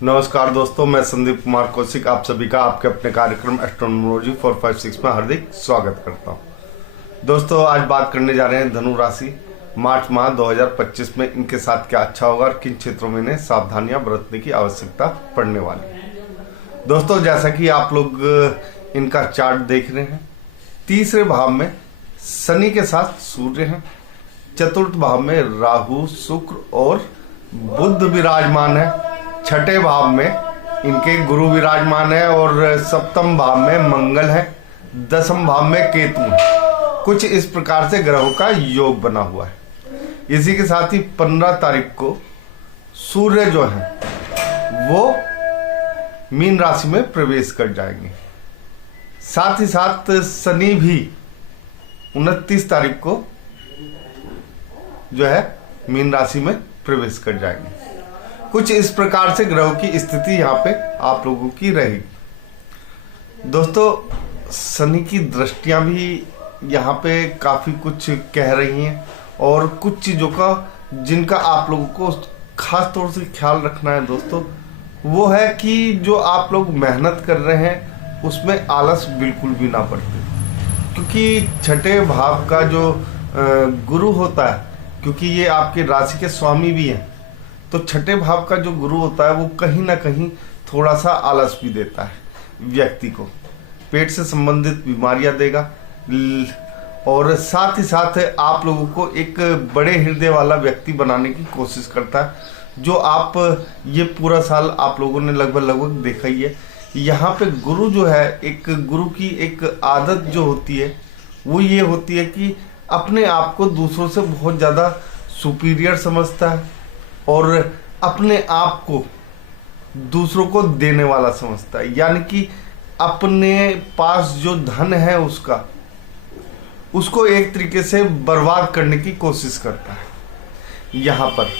नमस्कार दोस्तों, मैं संदीप कुमार कौशिक आप सभी का आपके अपने कार्यक्रम एस्ट्रोनोमोलॉजी 456 में हार्दिक स्वागत करता हूं। दोस्तों, आज बात करने जा रहे हैं धनु राशि मार्च माह 2025 में इनके साथ क्या अच्छा होगा और किन क्षेत्रों में इन्हें सावधानियां बरतने की आवश्यकता पड़ने वाली है। दोस्तों, जैसा कि आप लोग इनका चार्ट देख रहे हैं, तीसरे भाव में शनि के साथ सूर्य हैं, चतुर्थ भाव में राहु, शुक्र और बुध विराजमान है, छठे भाव में इनके गुरु विराजमान है और सप्तम भाव में मंगल है, दसम भाव में केतु है। कुछ इस प्रकार से ग्रहों का योग बना हुआ है। इसी के साथ ही 15 तारीख को सूर्य जो है वो मीन राशि में प्रवेश कर जाएंगे। साथ ही साथ शनि भी 29 तारीख को जो है मीन राशि में प्रवेश कर जाएंगे। कुछ इस प्रकार से ग्रहों की स्थिति यहाँ पे आप लोगों की रहेगी। दोस्तों, शनि की दृष्टियां भी यहाँ पे काफी कुछ कह रही हैं और कुछ चीजों का जिनका आप लोगों को खास तौर से ख्याल रखना है दोस्तों, वो है कि जो आप लोग मेहनत कर रहे हैं उसमें आलस बिल्कुल भी ना बरतें, क्योंकि छठे भाव का जो गुरु होता है, क्योंकि ये आपके राशि के स्वामी भी हैं, तो छठे भाव का जो गुरु होता है वो कहीं ना कहीं थोड़ा सा आलस भी देता है व्यक्ति को, पेट से संबंधित बीमारियां देगा और साथ ही साथ आप लोगों को एक बड़े हृदय वाला व्यक्ति बनाने की कोशिश करता है, जो आप ये पूरा साल आप लोगों ने लगभग देखा ही है। यहाँ पे गुरु जो है, एक गुरु की एक आदत जो होती है वो ये होती है कि अपने आप को दूसरों से बहुत ज़्यादा सुपीरियर समझता है और अपने आप को दूसरों को देने वाला समझता है, यानी कि अपने पास जो धन है उसको एक तरीके से बर्बाद करने की कोशिश करता है। यहाँ पर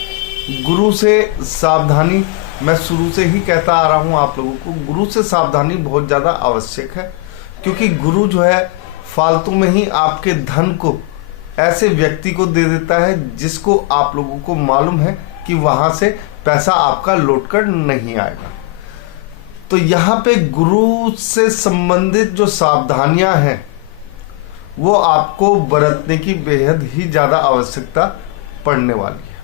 गुरु से सावधानी, मैं शुरू से ही कहता आ रहा हूँ आप लोगों को, गुरु से सावधानी बहुत ज़्यादा आवश्यक है, क्योंकि गुरु जो है फालतू में ही आपके धन को ऐसे व्यक्ति को दे देता है जिसको आप लोगों को मालूम है कि वहां से पैसा आपका लौट कर नहीं आएगा। तो यहाँ पे गुरु से संबंधित जो सावधानियां हैं वो आपको बरतने की बेहद ही ज्यादा आवश्यकता पड़ने वाली है।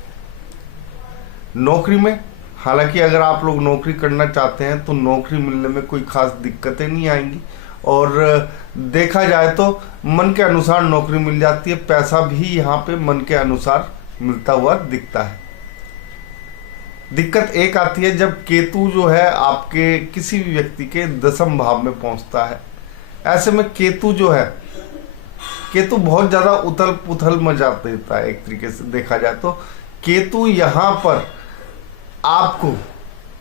नौकरी में, हालांकि अगर आप लोग नौकरी करना चाहते हैं तो नौकरी मिलने में कोई खास दिक्कतें नहीं आएंगी और देखा जाए तो मन के अनुसार नौकरी मिल जाती है, पैसा भी यहाँ पे मन के अनुसार मिलता हुआ दिखता है। दिक्कत एक आती है जब केतु जो है आपके किसी भी व्यक्ति के दसम भाव में पहुंचता है। ऐसे में केतु जो है, केतु बहुत ज्यादा उथल पुथल मचा देता है। एक तरीके से देखा जाए तो केतु यहाँ पर आपको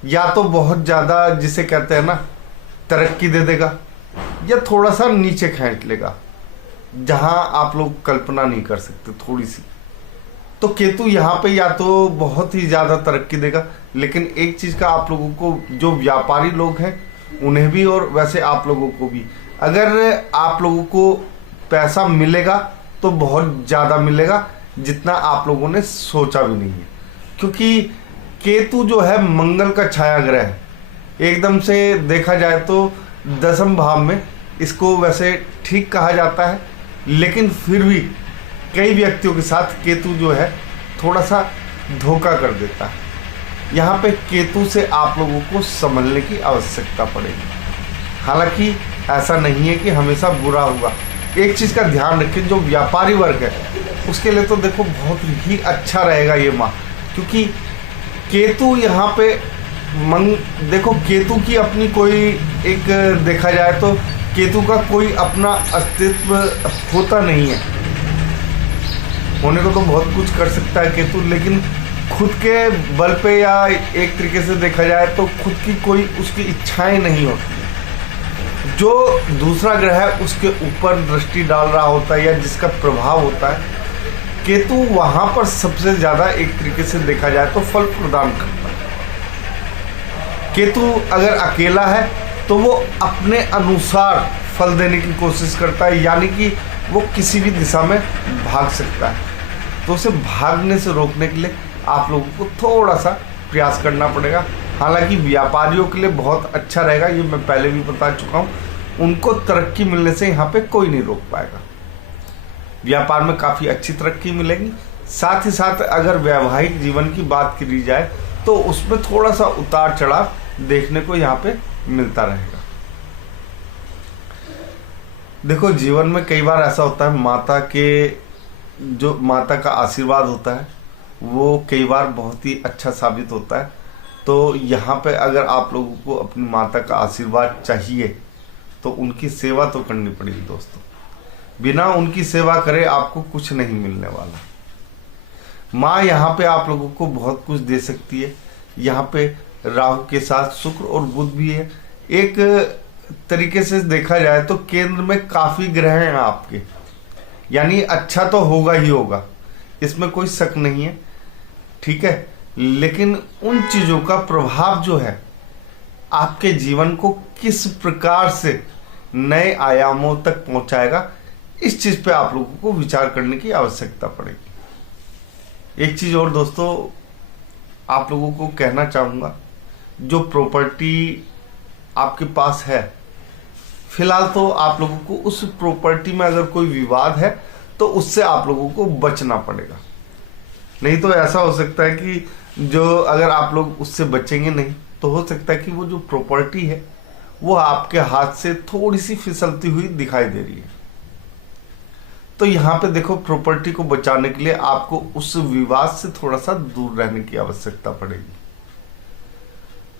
या तो बहुत ज्यादा, जिसे कहते हैं ना, तरक्की दे देगा या थोड़ा सा नीचे खींच लेगा, जहां आप लोग कल्पना नहीं कर सकते थोड़ी सी। तो केतु यहाँ पे या तो बहुत ही ज्यादा तरक्की देगा, लेकिन एक चीज का आप लोगों को, जो व्यापारी लोग हैं उन्हें भी और वैसे आप लोगों को भी, अगर आप लोगों को पैसा मिलेगा तो बहुत ज्यादा मिलेगा, जितना आप लोगों ने सोचा भी नहीं है, क्योंकि केतु जो है मंगल का छाया ग्रह है। एकदम से देखा जाए तो दसम भाव में इसको वैसे ठीक कहा जाता है, लेकिन फिर भी कई व्यक्तियों के साथ केतु जो है थोड़ा सा धोखा कर देता है। यहाँ पे केतु से आप लोगों को संभलने की आवश्यकता पड़ेगी। हालांकि ऐसा नहीं है कि हमेशा बुरा होगा। एक चीज़ का ध्यान रखें, जो व्यापारी वर्ग है उसके लिए तो देखो बहुत ही अच्छा रहेगा ये माह, क्योंकि केतु यहाँ पे देखो, केतु की अपनी कोई एक, देखा जाए तो केतु का कोई अपना अस्तित्व होता नहीं है। होने को तो बहुत कुछ कर सकता है केतु, लेकिन खुद के बल पे या एक तरीके से देखा जाए तो खुद की कोई उसकी इच्छाएं नहीं होती। जो दूसरा ग्रह है उसके ऊपर दृष्टि डाल रहा होता है या जिसका प्रभाव होता है, केतु वहां पर सबसे ज्यादा एक तरीके से देखा जाए तो फल प्रदान करता है। केतु अगर अकेला है तो वो अपने अनुसार फल देने की कोशिश करता है, यानी कि वो किसी भी दिशा में भाग सकता है। तो उसे भागने से रोकने के लिए आप लोगों को थोड़ा सा प्रयास करना पड़ेगा। हालांकि व्यापारियों के लिए बहुत अच्छा रहेगा, ये मैं पहले भी बता चुका हूँ। उनको तरक्की मिलने से यहाँ पे कोई नहीं रोक पाएगा। व्यापार में काफ़ी अच्छी तरक्की मिलेगी। साथ ही साथ अगर वैवाहिक जीवन की बात करी जाए तो उसमें थोड़ा सा उतार चढ़ाव देखने को यहाँ पे मिलता रहेगा। देखो, जीवन में कई बार ऐसा होता है, माता का आशीर्वाद होता है वो कई बार बहुत ही अच्छा साबित होता है। तो यहाँ पे अगर आप लोगों को अपनी माता का आशीर्वाद चाहिए तो उनकी सेवा तो करनी पड़ेगी दोस्तों। बिना उनकी सेवा करे आपको कुछ नहीं मिलने वाला। माँ यहाँ पे आप लोगों को बहुत कुछ दे सकती है। यहाँ पे राहु के साथ शुक्र और बुध भी है। एक तरीके से देखा जाए तो केंद्र में काफी ग्रह हैं आपके, यानी अच्छा तो होगा ही होगा, इसमें कोई शक नहीं है, ठीक है। लेकिन उन चीजों का प्रभाव जो है आपके जीवन को किस प्रकार से नए आयामों तक पहुंचाएगा, इस चीज पे आप लोगों को विचार करने की आवश्यकता पड़ेगी। एक चीज और दोस्तों आप लोगों को कहना चाहूंगा, जो प्रॉपर्टी आपके पास है, फिलहाल तो आप लोगों को उस प्रॉपर्टी में अगर कोई विवाद है तो उससे आप लोगों को बचना पड़ेगा। नहीं तो ऐसा हो सकता है कि जो अगर आप लोग उससे बचेंगे नहीं तो हो सकता है कि वो जो प्रॉपर्टी है वो आपके हाथ से थोड़ी सी फिसलती हुई दिखाई दे रही है। तो यहाँ पे देखो, प्रॉपर्टी को बचाने के लिए आपको उस विवाद से थोड़ा सा दूर रहने की आवश्यकता पड़ेगी।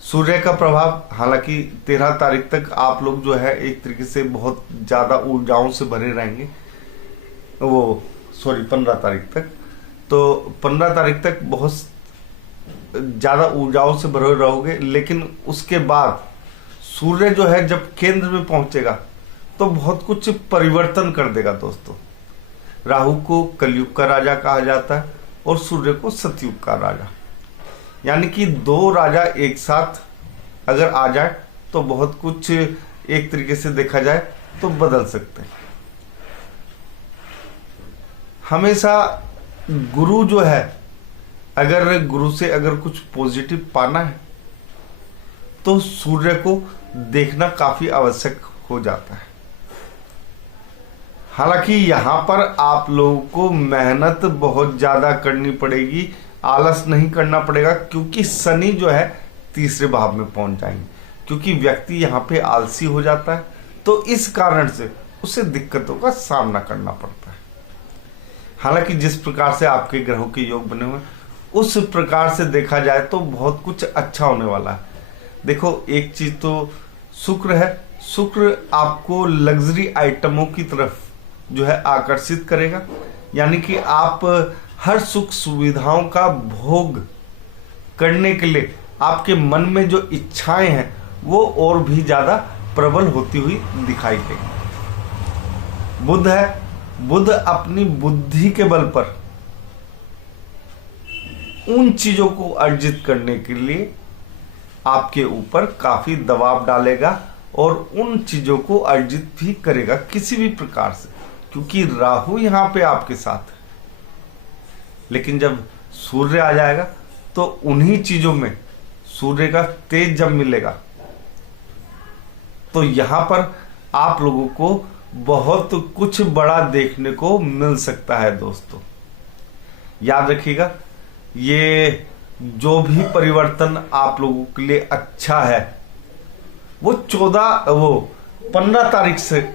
सूर्य का प्रभाव, हालांकि 13 तारीख तक आप लोग जो है एक तरीके से बहुत ज्यादा ऊर्जाओं से भरे रहेंगे। 15 तारीख तक, तो 15 तारीख तक बहुत ज्यादा ऊर्जाओं से भरे रहोगे। लेकिन उसके बाद सूर्य जो है जब केंद्र में पहुंचेगा तो बहुत कुछ परिवर्तन कर देगा दोस्तों। राहु को कलयुग का राजा कहा जाता है और सूर्य को सतयुग का राजा, यानी कि दो राजा एक साथ अगर आ जाए तो बहुत कुछ एक तरीके से देखा जाए तो बदल सकते हैं। हमेशा गुरु जो है, अगर गुरु से अगर कुछ पॉजिटिव पाना है तो सूर्य को देखना काफी आवश्यक हो जाता है। हालांकि यहाँ पर आप लोगों को मेहनत बहुत ज्यादा करनी पड़ेगी, आलस नहीं करना पड़ेगा, क्योंकि शनि जो है तीसरे भाव में पहुंच जाएंगे। क्योंकि व्यक्ति यहाँ पे आलसी हो जाता है तो इस कारण से उसे दिक्कतों का सामना करना पड़ता है। हालांकि जिस प्रकार से आपके ग्रहों के योग बने हुए उस प्रकार से देखा जाए तो बहुत कुछ अच्छा होने वाला है। देखो, एक चीज तो शुक्र है, शुक्र आपको लग्जरी आइटमों की तरफ जो है आकर्षित करेगा, यानी कि आप हर सुख सुविधाओं का भोग करने के लिए आपके मन में जो इच्छाएं हैं वो और भी ज्यादा प्रबल होती हुई दिखाई देगी। बुध है, बुध अपनी बुद्धि के बल पर उन चीजों को अर्जित करने के लिए आपके ऊपर काफी दबाव डालेगा और उन चीजों को अर्जित भी करेगा किसी भी प्रकार से, क्योंकि राहु यहां पे आपके साथ है। लेकिन जब सूर्य आ जाएगा तो उन्हीं चीजों में सूर्य का तेज जब मिलेगा तो यहां पर आप लोगों को बहुत कुछ बड़ा देखने को मिल सकता है दोस्तों। याद रखिएगा, ये जो भी परिवर्तन आप लोगों के लिए अच्छा है वो 15 तारीख से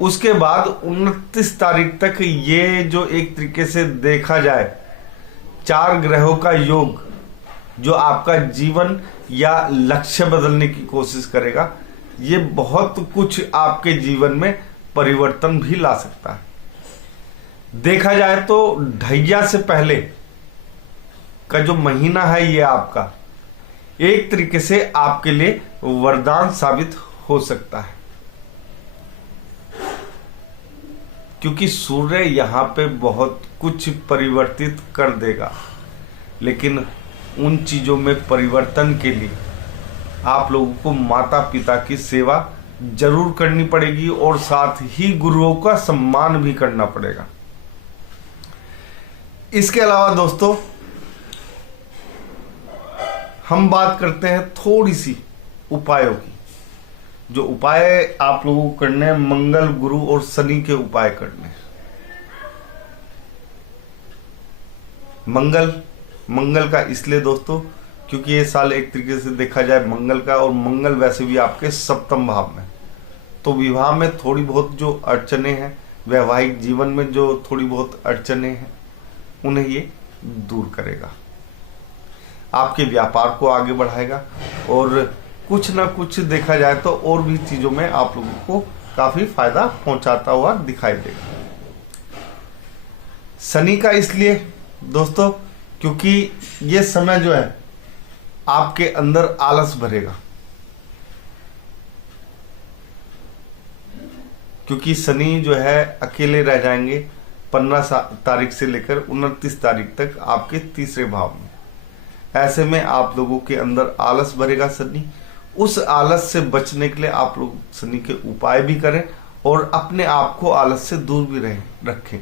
उसके बाद 29 तारीख तक ये जो एक तरीके से देखा जाए 4 ग्रहों का योग जो आपका जीवन या लक्ष्य बदलने की कोशिश करेगा, ये बहुत कुछ आपके जीवन में परिवर्तन भी ला सकता है। देखा जाए तो ढैया से पहले का जो महीना है ये आपका एक तरीके से आपके लिए वरदान साबित हो सकता है, क्योंकि सूर्य यहाँ पे बहुत कुछ परिवर्तित कर देगा। लेकिन उन चीजों में परिवर्तन के लिए आप लोगों को माता पिता की सेवा जरूर करनी पड़ेगी और साथ ही गुरुओं का सम्मान भी करना पड़ेगा। इसके अलावा दोस्तों हम बात करते हैं थोड़ी सी उपायों की। जो उपाय आप लोगों को करने हैं, मंगल, गुरु और शनि के उपाय करने हैं। मंगल का इसलिए दोस्तों क्योंकि ये साल एक तरीके से देखा जाए मंगल का, और मंगल वैसे भी आपके सप्तम भाव में, तो विवाह में थोड़ी बहुत जो अड़चने हैं, वैवाहिक जीवन में जो थोड़ी बहुत अड़चने हैं, उन्हें ये दूर करेगा, आपके व्यापार को आगे बढ़ाएगा, और कुछ ना कुछ देखा जाए तो और भी चीजों में आप लोगों को काफी फायदा पहुंचाता हुआ दिखाई देगा। शनि का इसलिए दोस्तों क्योंकि ये समय जो है आपके अंदर आलस भरेगा, क्योंकि शनि जो है अकेले रह जाएंगे 15 तारीख से लेकर 29 तारीख तक आपके तीसरे भाव में। ऐसे में आप लोगों के अंदर आलस भरेगा शनि। उस आलस से बचने के लिए आप लोग शनि के उपाय भी करें और अपने आप को आलस से दूर भी रखें।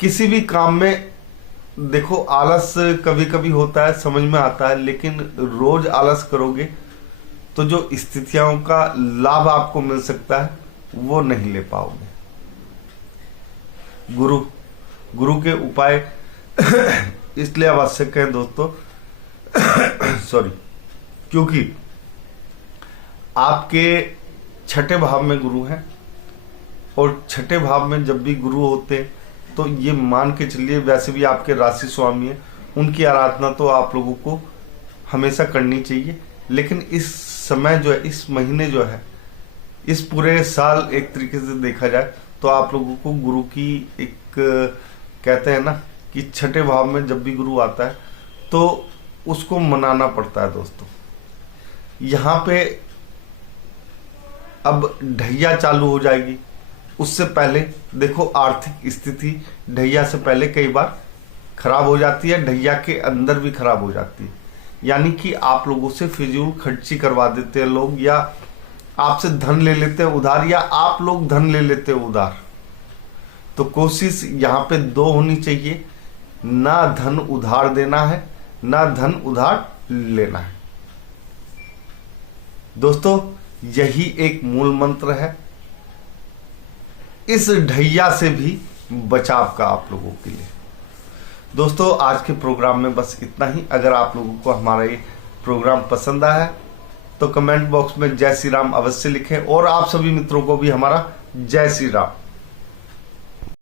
किसी भी काम में देखो आलस कभी कभी होता है, समझ में आता है, लेकिन रोज आलस करोगे तो जो स्थितियों का लाभ आपको मिल सकता है वो नहीं ले पाओगे। गुरु के उपाय इसलिए आवश्यक है दोस्तों सॉरी, क्योंकि आपके छठे भाव में गुरु हैं, और छठे भाव में जब भी गुरु होते हैं तो ये मान के चलिए वैसे भी आपके राशि स्वामी है, उनकी आराधना तो आप लोगों को हमेशा करनी चाहिए। लेकिन इस समय जो है, इस महीने जो है, इस पूरे साल एक तरीके से देखा जाए तो आप लोगों को गुरु की एक कहते हैं ना कि छठे भाव में जब भी गुरु आता है तो उसको मनाना पड़ता है दोस्तों। यहाँ पे अब ढैया चालू हो जाएगी। उससे पहले देखो आर्थिक स्थिति ढैया से पहले कई बार खराब हो जाती है, ढैया के अंदर भी खराब हो जाती है। यानी कि आप लोगों से फिजूल खर्ची करवा देते हैं लोग, या आपसे धन ले लेते हैं उधार, या आप लोग धन ले लेते हैं उधार। तो कोशिश यहाँ पे दो होनी चाहिए, ना धन उधार देना है, ना धन उधार लेना है। दोस्तों यही एक मूल मंत्र है इस ढैया से भी बचाव का आप लोगों के लिए। दोस्तों आज के प्रोग्राम में बस इतना ही। अगर आप लोगों को हमारा ये प्रोग्राम पसंद आया है तो कमेंट बॉक्स में जय श्री राम अवश्य लिखें, और आप सभी मित्रों को भी हमारा जय श्री राम।